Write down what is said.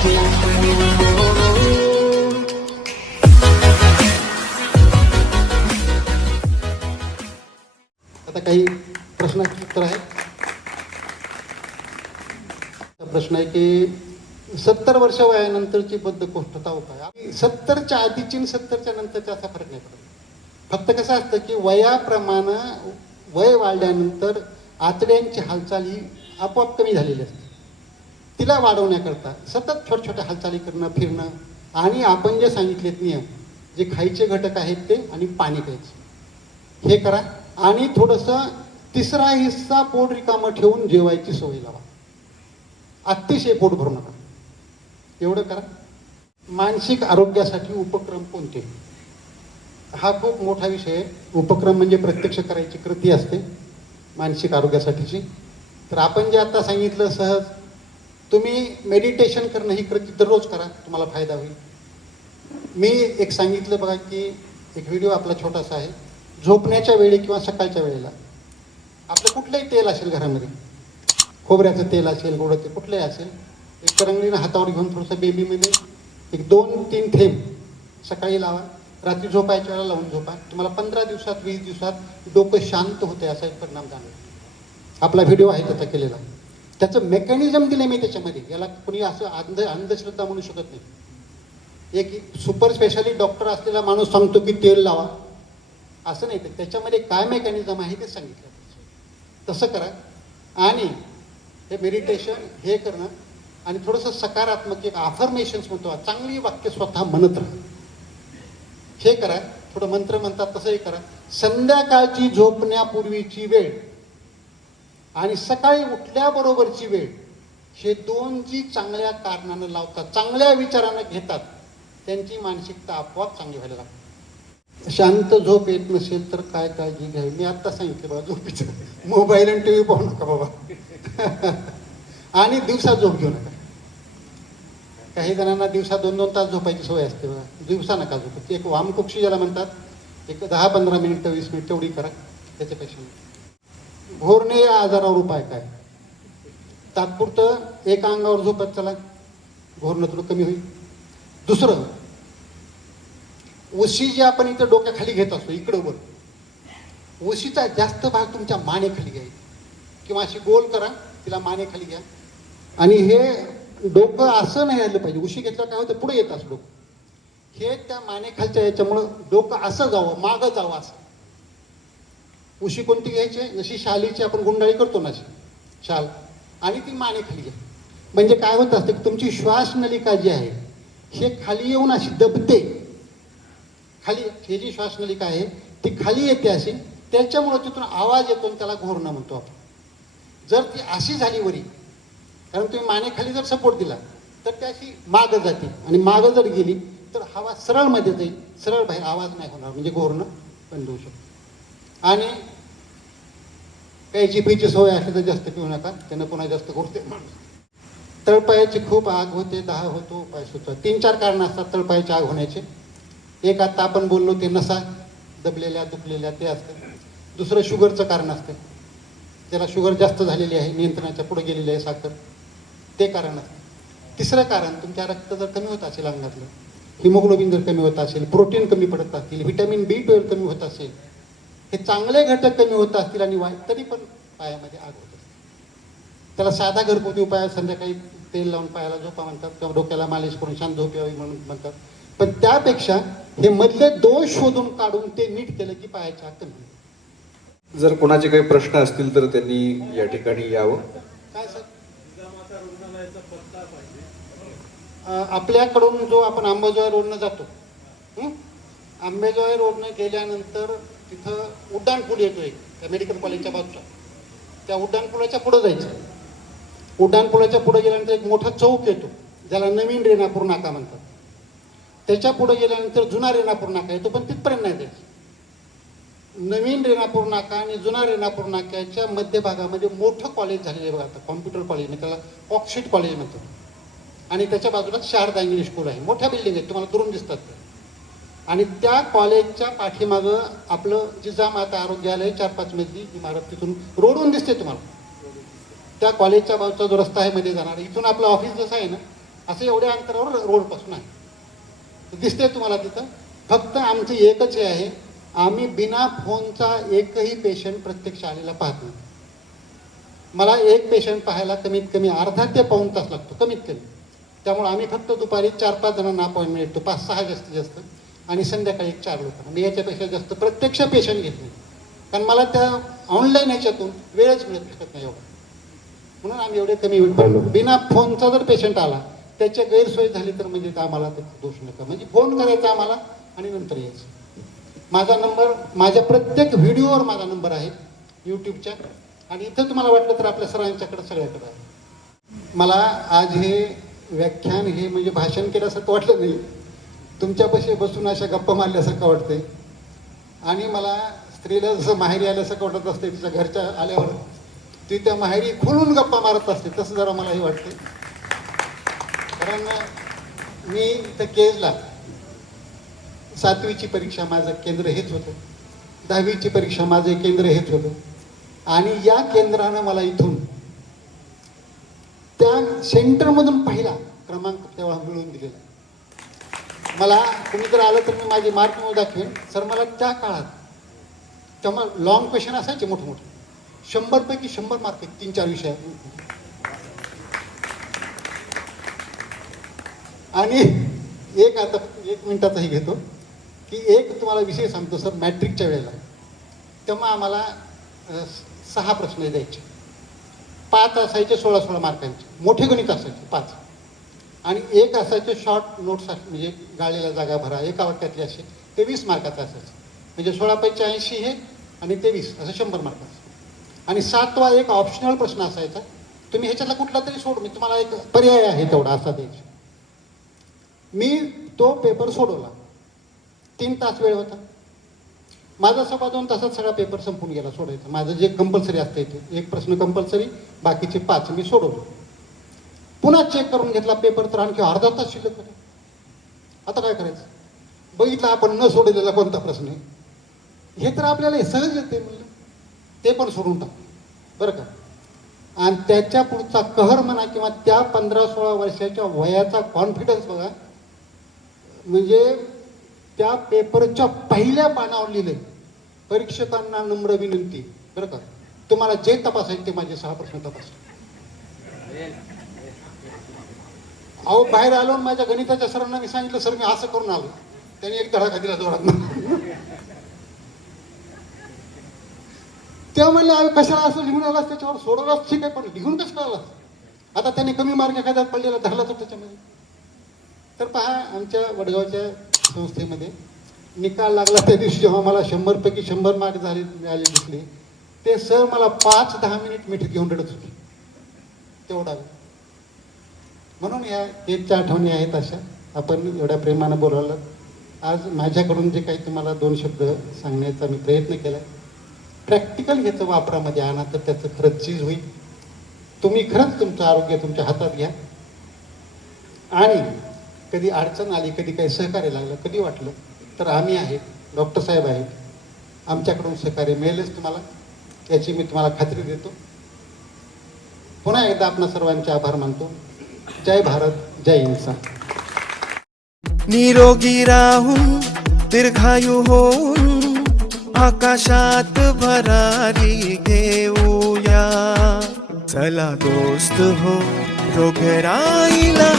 आता काही प्रश्नाची उत्तर आहे. प्रश्न आहे की 70 वर्ष वयानंतरची बद्धकोष्ठता उपाय. 70च्या आधीची आणि 70च्या नंतरचा असा फरक नाही पडत. फक्त कसं असतं की वयाप्रमाणे वय वाढल्यानंतर आतड्यांची हालचाल ही आपोआप कमी झालेली असते. तिला वाढवण्याकरता सतत छोट्या छोट्या हालचाली करणं, फिरणं आणि आपण जे सांगितलेत नियम, जे खायचे घटक आहेत ते आणि पाणी प्यायचं, हे करा. आणि थोडंसं तिसरा हिस्सा पोट रिकामं ठेवून जेवायची सवय लावा. अतिशय पोट भरू नका, एवढं करा. मानसिक आरोग्यासाठी उपक्रम कोणते? हा खूप मोठा विषय आहे. उपक्रम म्हणजे प्रत्यक्ष करायची कृती असते मानसिक आरोग्यासाठीची. तर आपण जे आता सांगितलं सहज, तुम्ही मेडिटेशन करणं ही कृती दररोज करा, तुम्हाला फायदा होईल. मी एक सांगितलं बघा की एक व्हिडिओ आपला छोटासा आहे. झोपण्याच्या वेळी किंवा सकाळच्या वेळेला आपलं कुठलंही तेल असेल घरामध्ये, खोबऱ्याचं तेल असेल, गोडं तेल कुठलंही असेल, एक करंगळीनं हातावर घेऊन थोडंसं बेबीमध्ये एक 2-3 थेंब सकाळी लावा. रात्री झोपायच्या वेळेला लावून झोपा. तुम्हाला 15 दिवसात 20 दिवसात डोकं शांत होते असा एक परिणाम जाणवेल. आपला व्हिडिओ आहे त्याचा केलेला. त्याचं मेकॅनिझम दिलं मी त्याच्यामध्ये. याला कोणी असं अंधश्रद्धा म्हणू शकत नाही. एक सुपर स्पेशालिस्ट डॉक्टर असलेला माणूस सांगतो की तेल लावा असं नाही. तर त्याच्यामध्ये काय मेकॅनिझम आहे ते सांगितलं. तसं करा. आणि हे मेडिटेशन हे करणं आणि थोडंसं सकारात्मक एक अफर्मेशन्स म्हणतो, चांगली वाक्य स्वतः म्हणत राहा, हे करा. थोडं मंत्र म्हणतात तसंही करा. संध्याकाळची झोपण्यापूर्वीची वेळ आणि सकाळी उठल्याबरोबरची वेळ, हे दोन जी चांगल्या कारणानं लावतात, चांगल्या विचारानं घेतात, त्यांची मानसिकता आपोआप चांगली व्हायला लागते. शांत झोप येत नसेल तर काय काळजी घ्यावी? मी आत्ता सांगितलं बाबा, झोपेचं मोबाईल आणि टी व्ही पाहू नका बाबा. आणि दिवसा झोप घेऊ नका. काही जणांना दिवसा 2-2 तास झोपायची सवय असते बघा. दिवसा नका झोप. एक वामकुक्षी ज्याला म्हणतात, एक 10-15 मिनिटं 20 मिनिट तेवढी करा, त्याच्यापेक्षा. घोरणे या आजारावर उपाय काय? तात्पुरतं एका अंगावर झोपत चला, घोरणं थोडं कमी होईल. दुसरं, उशी जी आपण इथं डोक्याखाली घेत असतो इकडं वर, उशीचा जास्त भाग तुमच्या मानेखाली घ्यायचा किंवा अशी गोल करा, तिला मानेखाली घ्या. आणि हे डोकं असं नाही आलं पाहिजे. उशी घेतल्यावर काय होतं, पुढे येत असं डोकं. हे त्या मानेखालच्या याच्यामुळं डोकं असं जावं, मागं जावं असं. उशी कोणती घ्यायची? जशी शालीची आपण गुंडाळी करतो ना, अशी शाल, आणि ती मानेखाली घ्या. म्हणजे काय होत असते की तुमची श्वासनलिका जी आहे हे खाली येऊन अशी दबते. खाली हे जी श्वासनलिका आहे ती खाली येते अशी, त्याच्यामुळे तिथून आवाज येतो आणि त्याला घोरणं म्हणतो आपण. जर ती अशी झाली वरी, कारण तुम्ही मानेखाली जर सपोर्ट दिला तर ती अशी मागं जाते, आणि मागं जर गेली तर हवा सरळ मध्ये जाईल, सरळ बाहेर, आवाज नाही होणार, म्हणजे घोरणं बंद होऊ शकतं. आणि प्यायची पियची सवय असली तर जास्त पिऊ नका, त्यानं पुन्हा जास्त घोरते माणूस. तळपायाची खूप आग होते, दाह होतो, उपाय सुचवा. 3-4 कारणं असतात तळपायाची आग होण्याचे. एक आता आपण बोललो ते नसा दबलेल्या दुखलेल्या ते असतं. दुसरं शुगरचं कारण असतं, ज्याला शुगर जास्त झालेली आहे, नियंत्रणाच्या पुढे गेलेली आहे साखर, ते कारण असतं. तिसरं कारण, तुमच्या रक्त जर कमी होत असेल, अंगातलं हिमोग्लोबिन जर कमी होत असेल, प्रोटीन कमी पडत असतील, व्हिटॅमिन B12 कमी होत असेल, हे चांगले घटक कमी होत असतील आणि तरी पण पायामध्ये आग होत असते. त्याला साधा घरगुती उपाय, संध्याकाळी तेल लावून पायाला झोपा म्हणतात, किंवा डोक्याला मालिश करून शांत झोप यावी म्हणून म्हणतात. पण त्यापेक्षा हे मधले दोष शोधून काढून ते नीट केलं की पायाची आग कमी होईल. जर कोणाचे काही प्रश्न असतील तर त्यांनी या ठिकाणी यावं. काय सर? आपल्याकडून जो आपण अंबाजोगाई रोडनं जातो, अंबाजोगाई रोडनं गेल्यानंतर तिथं उड्डाणपूल येतो एक, त्या मेडिकल कॉलेजच्या बाजूचा. त्या उड्डाणपुलाच्या पुढं जायचं. उड्डाणपुलाच्या पुढे गेल्यानंतर एक मोठा चौक येतो, ज्याला नवीन रेणापूर नाका म्हणतात. त्याच्या पुढे गेल्यानंतर जुना रेणापूर नाका येतो, पण तिथपर्यंत नाही जायचं. नवीन रेणापूर नाका आणि जुना रेणापूर नाक्याच्या मध्यभागामध्ये मोठं कॉलेज झालेलं आहे बघा आता, कॉम्प्युटर कॉलेज, त्याला ऑक्सिट कॉलेज म्हणतात. आणि त्याच्या बाजूला शारदा इंग्लिश स्कूल आहे. मोठ्या बिल्डिंग आहेत, तुम्हाला दुरून दिसतात ते. आणि त्या कॉलेजच्या पाठीमागं आपलं जिजामाता आरोग्यालय 4-5 मजली इमारत, तिथून रोडवरून दिसते तुम्हाला. त्या कॉलेजच्या बाजूचा जो रस्ता आहे मध्ये जाणार, इथून आपलं ऑफिस जसं आहे ना, असं एवढ्या अंतरावर रोडपासून आहे. दिसतंय तुम्हाला तिथं. फक्त आमचं एकच हे आहे, आम्ही बिना फोनचा एकही पेशंट प्रत्यक्ष आलेला पाहत नाही. मला एक पेशंट पाहायला कमीत कमी अर्धा ते पाऊण तास लागतो कमीत कमी. त्यामुळे आम्ही फक्त दुपारी 4-5 जणांना अपॉइंटमेंट देतो, 5-6 जास्तीत जास्त, आणि संध्याकाळी 1-4 लोकांना. मी याच्यापेक्षा जास्त प्रत्यक्ष पेशंट घेत नाही, कारण मला त्या ऑनलाईन ह्याच्यातून वेळच मिळत शकत नाही एवढा. म्हणून आम्ही एवढे कमी वेळ पाहिलो. बिना फोनचा जर पेशंट आला, त्याची गैरसोय झाली तर म्हणजे आम्हाला ते दोष नका, म्हणजे फोन करायचा आम्हाला आणि नंतर यायचं. माझा नंबर, माझ्या प्रत्येक व्हिडिओवर माझा नंबर आहे यूट्यूबच्या, आणि इथं तुम्हाला वाटलं तर आपल्या सरांच्याकडे सगळ्याकडे आहे. मला आज हे व्याख्यान हे म्हणजे भाषण केल्यासारखं वाटलं नाही, तुमच्यापाशी बसून अशा गप्पा मारल्यासारखं वाटतंय. आणि मला स्त्रीला जसं माहेरी आल्यासारखं वाटत असते, तिच्या घरच्या आल्यावर ती त्या माहेरी खोलून गप्पा मारत असते, तसं जरा मलाही वाटते. कारण मी इथं केजला 7वीची परीक्षा माझं केंद्र हेच होतं, 10वीची परीक्षा माझं केंद्र हेच होतं, आणि या केंद्रानं मला इथून त्या सेंटरमधून पहिला क्रमांक तेव्हा मिळवून दिलेला. मला तुम्ही जर आलं तर मी माझी मार्क दाखवेन. सर मला त्या काळात तेव्हा लॉंग क्वेश्चन असायचे मोठमोठे, 100 पैकी 100 मार्क आहेत 3-4 विषयात. आणि एक आता 1 मिनिटाचाही घेतो की एक तुम्हाला विषय सांगतो सर. मॅट्रिकच्या वेळेला तेव्हा आम्हाला 6 प्रश्न द्यायचे, 5 असायचे 16-16 मार्कांचे, मोठे गणित असायचे 5, आणि एक असायचे शॉर्ट नोट्स, म्हणजे गाळलेल्या जागा भरा एका वाक्यातले असे, ते 20 मार्काचं असायचं. म्हणजे 16 पैकी 80 हे आणि ते 20 असं 100 मार्काचं. आणि 7वा एक ऑप्शनल प्रश्न असायचा, तुम्ही ह्याच्यातला कुठला तरी सोड, मी तुम्हाला एक पर्याय आहे तेवढा असा द्यायचा. मी तो पेपर सोडवला, 3 तास वेळ होता माझा. 2.25 तासात सगळा पेपर संपून गेला सोडायचा. माझं जे कंपल्सरी असतं ते एक प्रश्न कंपल्सरी, बाकीचे 5 मी सोडवलो. पुन्हा चेक करून घेतला पेपर, तर आणखी अर्धा तास शिल्लक होता. आता काय करायचं? बघितलं आपण न सोडलेला कोणता प्रश्न आहे, हे तर आपल्याला सहज येते म्हणलं, ते पण सोडून टाकलं बरं का. आणि त्याच्या पुढचा कहर म्हणा किंवा त्या 15-16 वर्षाच्या वयाचा कॉन्फिडन्स बघा. म्हणजे त्या पेपरच्या पहिल्या पानावर लिहिले, परीक्षकांना नम्र विनंती बरं का, तुम्हाला जे तपासायचे ते माझे 6 प्रश्न तपासा. अहो बाहेर आलो, माझ्या गणिताच्या सरांना मी सांगितलं सर मी असं करून आलो, त्यांनी एक धडाका दिला जोरात. तेव्हा म्हणले अरे कशाला असं लिहून आलास, त्याच्यावर सोडवलाच ठीक आहे, पण लिहून कसं काय आलास? आता त्यांनी कमी मार्क एखाद्यात पडलेला धरला तर त्याच्यामध्ये. तर पहा, आमच्या वडगावच्या संस्थेमध्ये निकाल लागला त्या दिवशी जेव्हा मला 100 पैकी 100 मार्क मिळाले दिसले, ते सर मला 5-10 मिनिट मिठीत घेऊन रडत होते तेवढा. म्हणून या केजच्या आठवणी आहेत अशा. आपण एवढ्या प्रेमानं बोलावलं. आज माझ्याकडून जे काही तुम्हाला 2 शब्द सांगण्याचा मी प्रयत्न केला, प्रॅक्टिकल ह्याचं वापरामध्ये आणा तर त्याचं खरंच चीज होईल. तुम्ही खरंच तुमचं आरोग्य तुमच्या हातात घ्या. आणि कधी अडचण आली, कधी काही सहकार्य लागलं, कधी वाटलं तर आम्ही आहे, डॉक्टर साहेब आहेत, आमच्याकडून सहकार्य मिळेलच तुम्हाला, याची मी तुम्हाला खात्री देतो. पुन्हा एकदा आपणा सर्वांचे आभार मानतो. जय भारत, जय इन्सान. निरोगी राहून दीर्घायू होऊन आकाशात भरारी घेऊया. चला दोस्त हो रोगराईला